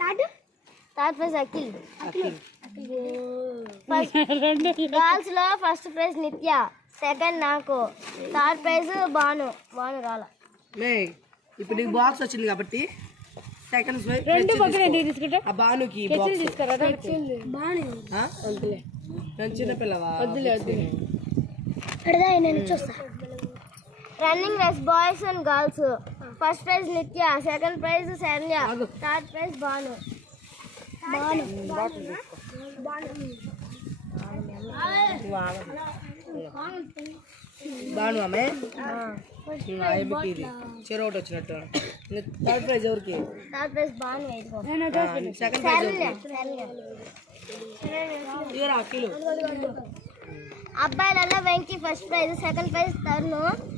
ताद ताद first अखिल अखिल first girls लो first price नित्या second नाको third price Bano Bano राला नहीं ఇప్పుడు నీ బాక్స్ వచ్చింది కాబట్టి సెకండ్ స్వై రెండు పక్కనేండి తీసుకుంటే ఆ బానుకి బాక్స్ కెచిల్ తీసుకురా కెచిల్ బాని ఆ వద్దులే నేను చిన్న పిల్లవా వద్దులే వద్దులే అడదా నేను చూస్తా running run boys and girls first price నిత్య సెకండ్ ప్రైస్ సంధ్య థర్డ్ ప్రైస్ బాను బాను బాను బాను అమ్మ ఆయ్ బికిది చెరోట వచ్చినట్టు థర్డ్ ప్రైస్ ఎవరికి థర్డ్ ప్రైస్ బాను ఐదు సెకండ్ ప్రైస్ సంధ్య సంధ్య ఇదరా kilo అబ్బాయిలల్లో Venky first price second price తర్ను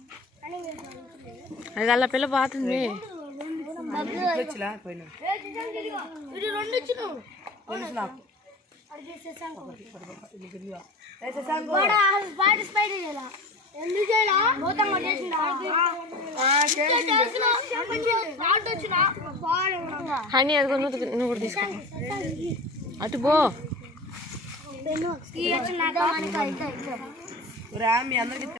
అది అలా పిల్ల పోతుంది హనీ అది కొను కూడా తీసుకో అటు బో అందరికి